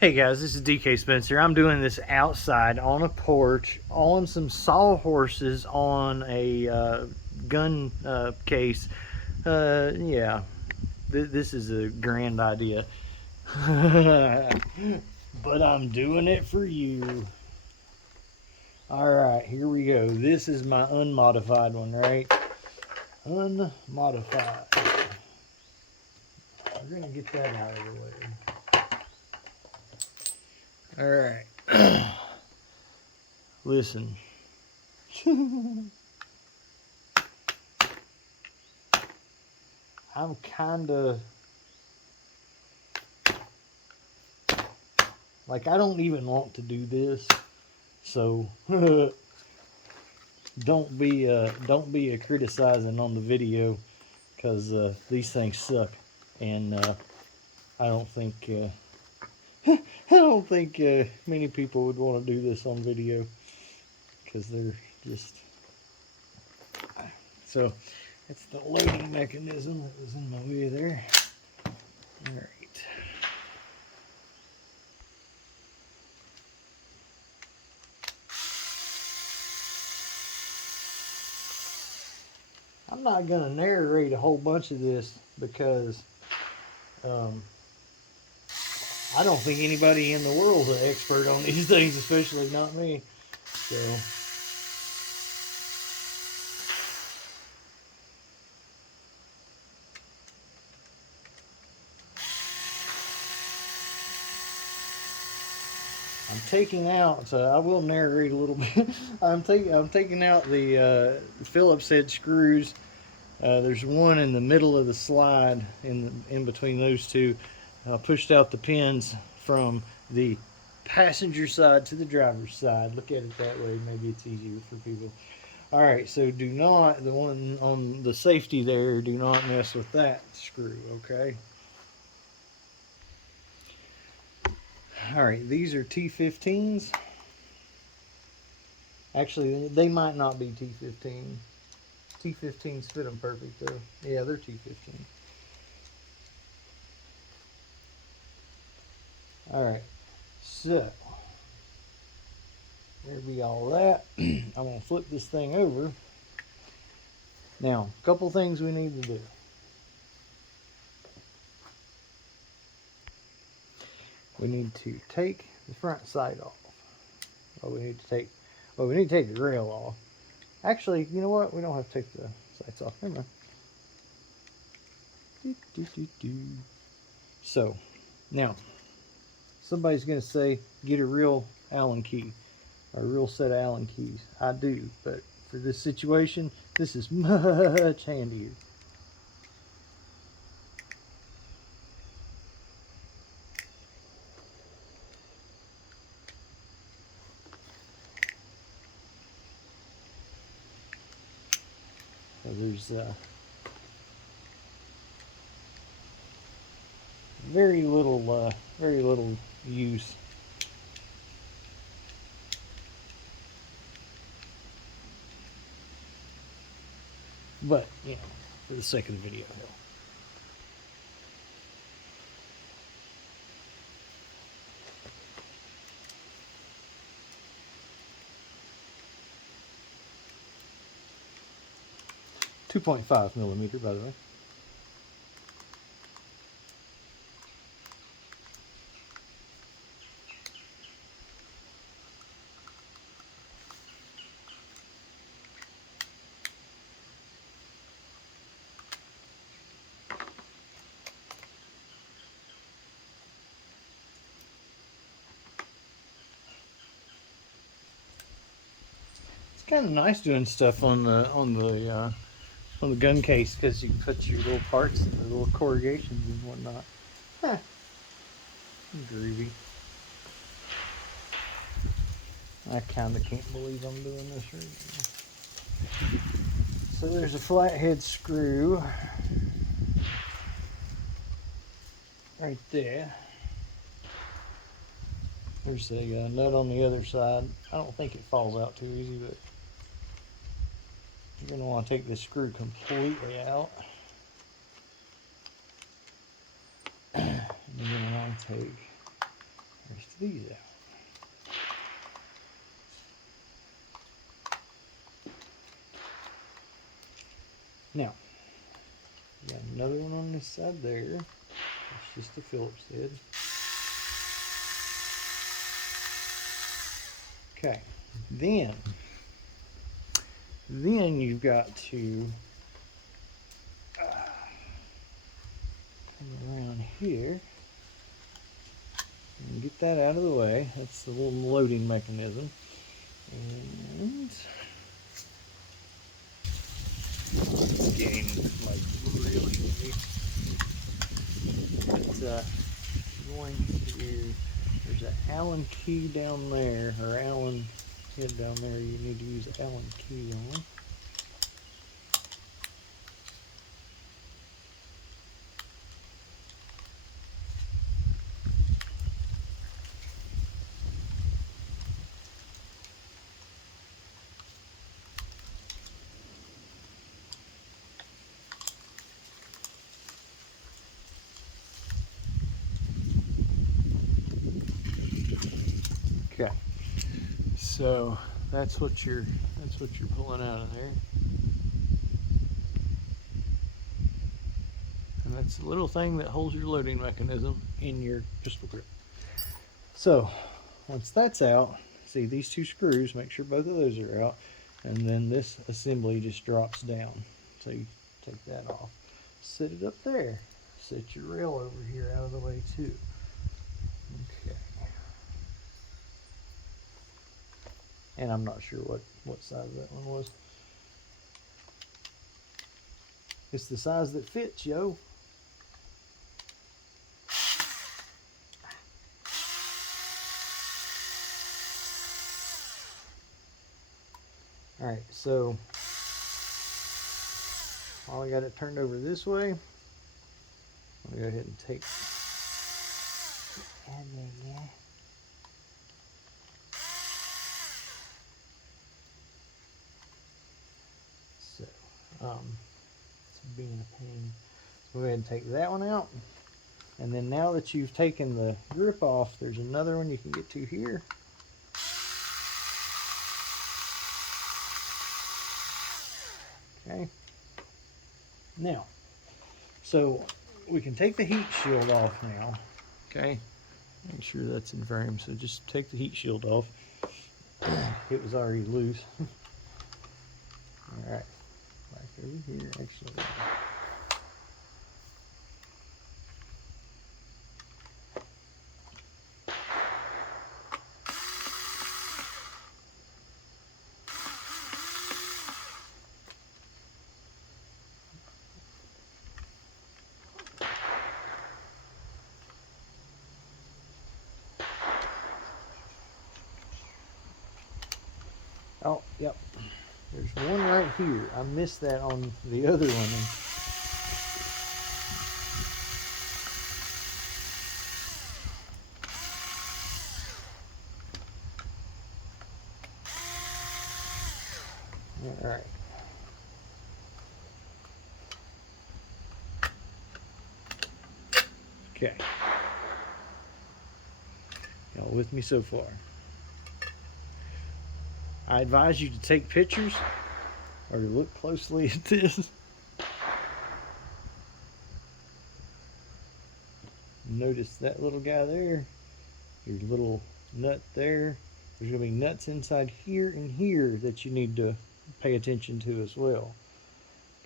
Hey guys, this is DK Spencer. I'm doing this outside on a porch on some sawhorses on a gun case. Yeah, this is a grand idea. But I'm doing it for you. Alright, here we go. This is my unmodified one, right? Unmodified. We're going to get that out of the way. Alright. Listen. I'm kinda like, I don't even want to do this, so don't be criticizing on the video, because these things suck, and I don't think I don't think many people would want to do this on video, because they're just so. That's the loading mechanism that was in my way there. All right. I'm not going to narrate a whole bunch of this because I don't think anybody in the world is an expert on these things, especially not me. So. I'm taking out, so I will narrate a little bit. I'm taking out the Phillips head screws. There's one in the middle of the slide in between those two. I pushed out the pins from the passenger side to the driver's side. Look at it that way. Maybe it's easier for people. All right, so do not, the one on the safety there, do not mess with that screw, okay? All right, these are T15s. Actually, they might not be T15. T15s fit them perfect though. Yeah, they're T15. All right, so there be all that. I'm gonna flip this thing over. Now, a couple things we need to do. We need to take the front sight off. Well, we need to take the rail off. Actually, you know what? We don't have to take the sights off. Never mind. So, now, somebody's going to say, get a real Allen key, or a real set of Allen keys. I do, but for this situation, this is much handier. So there's very little use. But, you know, for the sake of the video. 2.5 millimeter, by the way. It's kind of nice doing stuff on the gun case, because you can put your little parts and the little corrugations and whatnot. Huh. Groovy. I kind of can't believe I'm doing this right now. So there's a flathead screw right there. There's a nut on the other side. I don't think it falls out too easy, but you're going to want to take this screw completely out. And you're going to want to take, these out. Now, got another one on this side there. It's just a Phillips head. Okay, then you've got to come around here and get that out of the way. That's the little loading mechanism. And it's getting like really heavy. But going to, there's an Allen key down there, or Allen head down there. You need to use the Allen key on. Okay, so that's what you're pulling out of there, and that's the little thing that holds your loading mechanism in your pistol grip. So once that's out, see these two screws, make sure both of those are out, and then this assembly just drops down. So you take that off, set it up there, set your rail over here out of the way too. Okay. And I'm not sure what size that one was. It's the size that fits, yo. All right, so while I got it turned over this way, I'm gonna go ahead and take so it's being a pain. So go ahead and take that one out. And then now that you've taken the grip off, there's another one you can get to here. Okay. Now, so we can take the heat shield off now. Okay. Make sure that's in frame. So just take the heat shield off. It was already loose. All right. Back over here, actually. Oh, yep. There's one right here. I missed that on the other one. All right. Okay. Y'all with me so far? I advise you to take pictures or to look closely at this. Notice that little guy there, your little nut there. There's going to be nuts inside here and here that you need to pay attention to as well.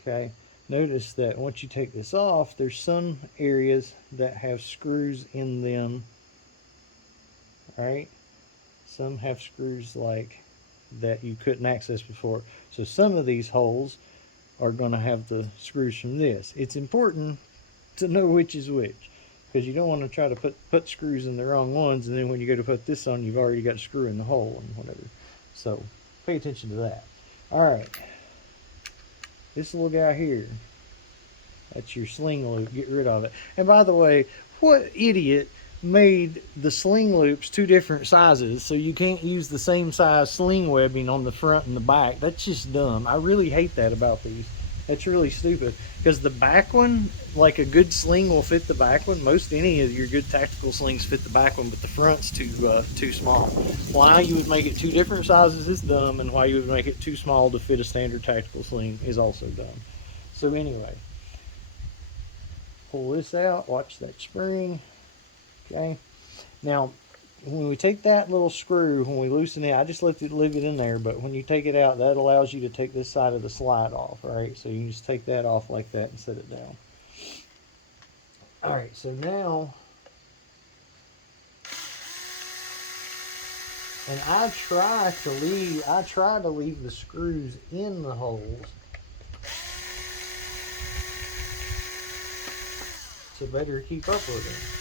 Okay, notice that once you take this off, there's some areas that have screws in them. All right, some have screws like that you couldn't access before. So some of these holes are going to have the screws from this. It's important to know which is which, because you don't want to try to put screws in the wrong ones, and then when you go to put this on, you've already got a screw in the hole and whatever. So pay attention to that. All right, this little guy here, that's your sling loop. Get rid of it. And by the way, what idiot made the sling loops two different sizes so you can't use the same size sling webbing on the front and the back? That's just dumb. I really hate that about these. That's really stupid, because the back one, like a good sling will fit the back one. Most any of your good tactical slings fit the back one, but the front's too small. Why you would make it two different sizes is dumb, and why you would make it too small to fit a standard tactical sling is also dumb. So anyway, pull this out, watch that spring. Okay, now when we take that little screw, when we loosen it, I just leave it in there, but when you take it out, that allows you to take this side of the slide off, right? So you can just take that off like that and set it down. All right, so now, and I try to leave the screws in the holes to better keep up with it.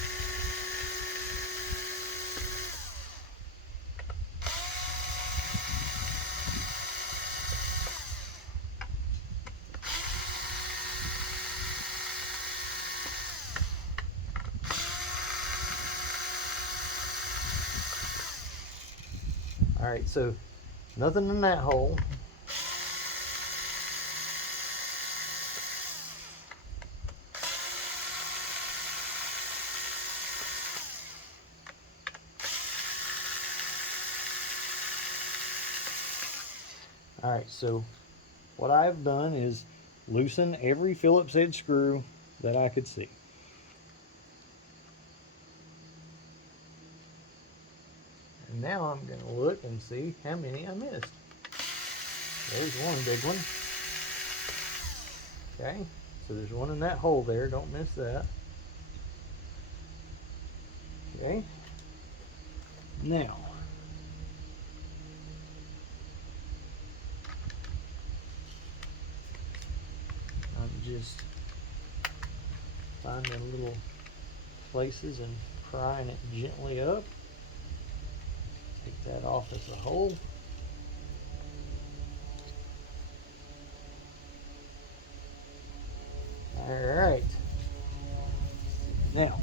All right, so nothing in that hole. All right, so what I've done is loosen every Phillips head screw that I could see. And now I'm going to look and see how many I missed. There's one big one. Okay, so there's one in that hole there. Don't miss that. Okay. Now, I'm just finding little places and prying it gently up. Take that off as a whole. Alright. Now,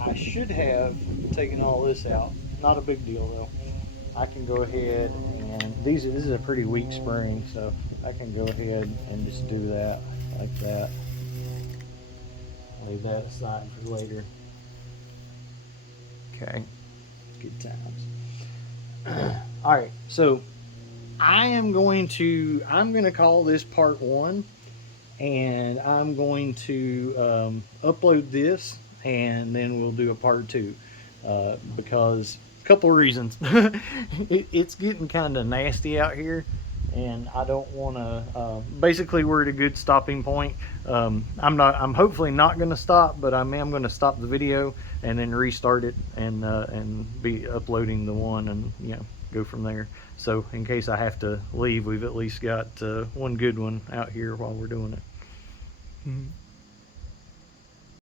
I should have taken all this out. Not a big deal though. I can go ahead and this is a pretty weak spring, so I can go ahead and just do that like that. Leave that aside for later. Okay, good times. All right, so I'm going to call this part 1, and I'm going to upload this, and then we'll do a part 2 because a couple of reasons. It's getting kind of nasty out here, and I don't want to. Basically, we're at a good stopping point. I'm hopefully not going to stop, but I am going to stop the video and then restart it and be uploading the one, and go from there. So in case I have to leave, we've at least got one good one out here while we're doing it.